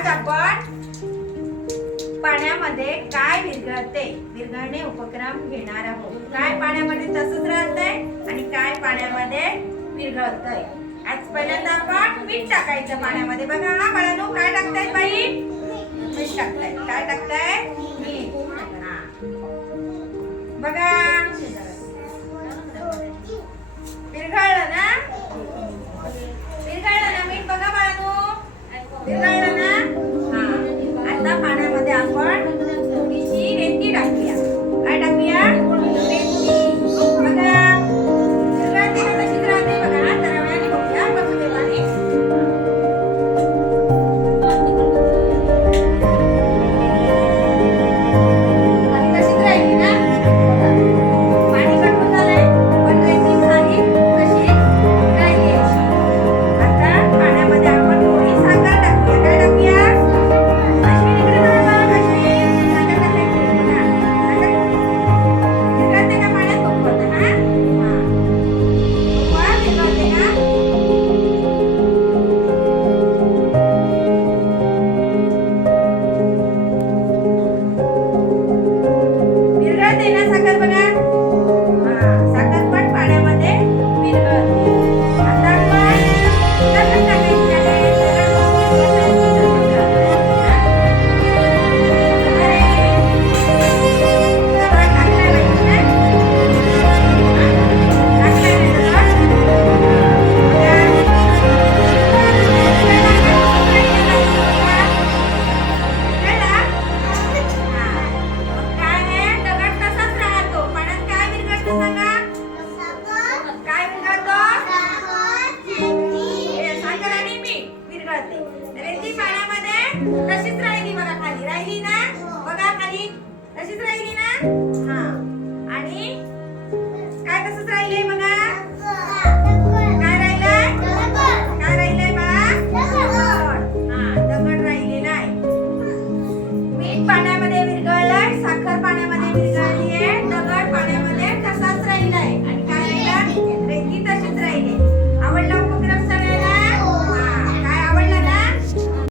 आज आपण पाण्यामध्ये काय विरघळते विरघळणे उपक्रम घेणार आहोत. काय पाण्यामध्ये तसंच राहतंय आणि काय पाण्यामध्ये विरघळतंय. आज पहिल्यांदा आपण मीठ टाकायचं पाण्यामध्ये. बघा हा बाळांनो, काय टाकतायत बाई? मीठ टाकतायत. काय टाकताय? मीठ. बघा विरघळलं ना, विरघळलं ना मीठ. बघा बाळांनो, विरघळलं ना. आता पाण्यामध्ये आपण थोडीशी रेती टाकूया. काय टाकूया? रेती. बघा विरघळते का तशीच राहते. बघा जरा वेळाने बघूया. बसू दे पाणी. पाणी तशीच राहिली ना. पाणी कटून झालंय पण रेती खाली तशीच राहिली. आता पाण्यामध्ये आपण थोडी साखर टाकूया. काय टाकूया? रेती पाण्यामध्ये तशीच राहिली. बघा खाली राहिली ना. बघा खाली तशीच राहिली ना.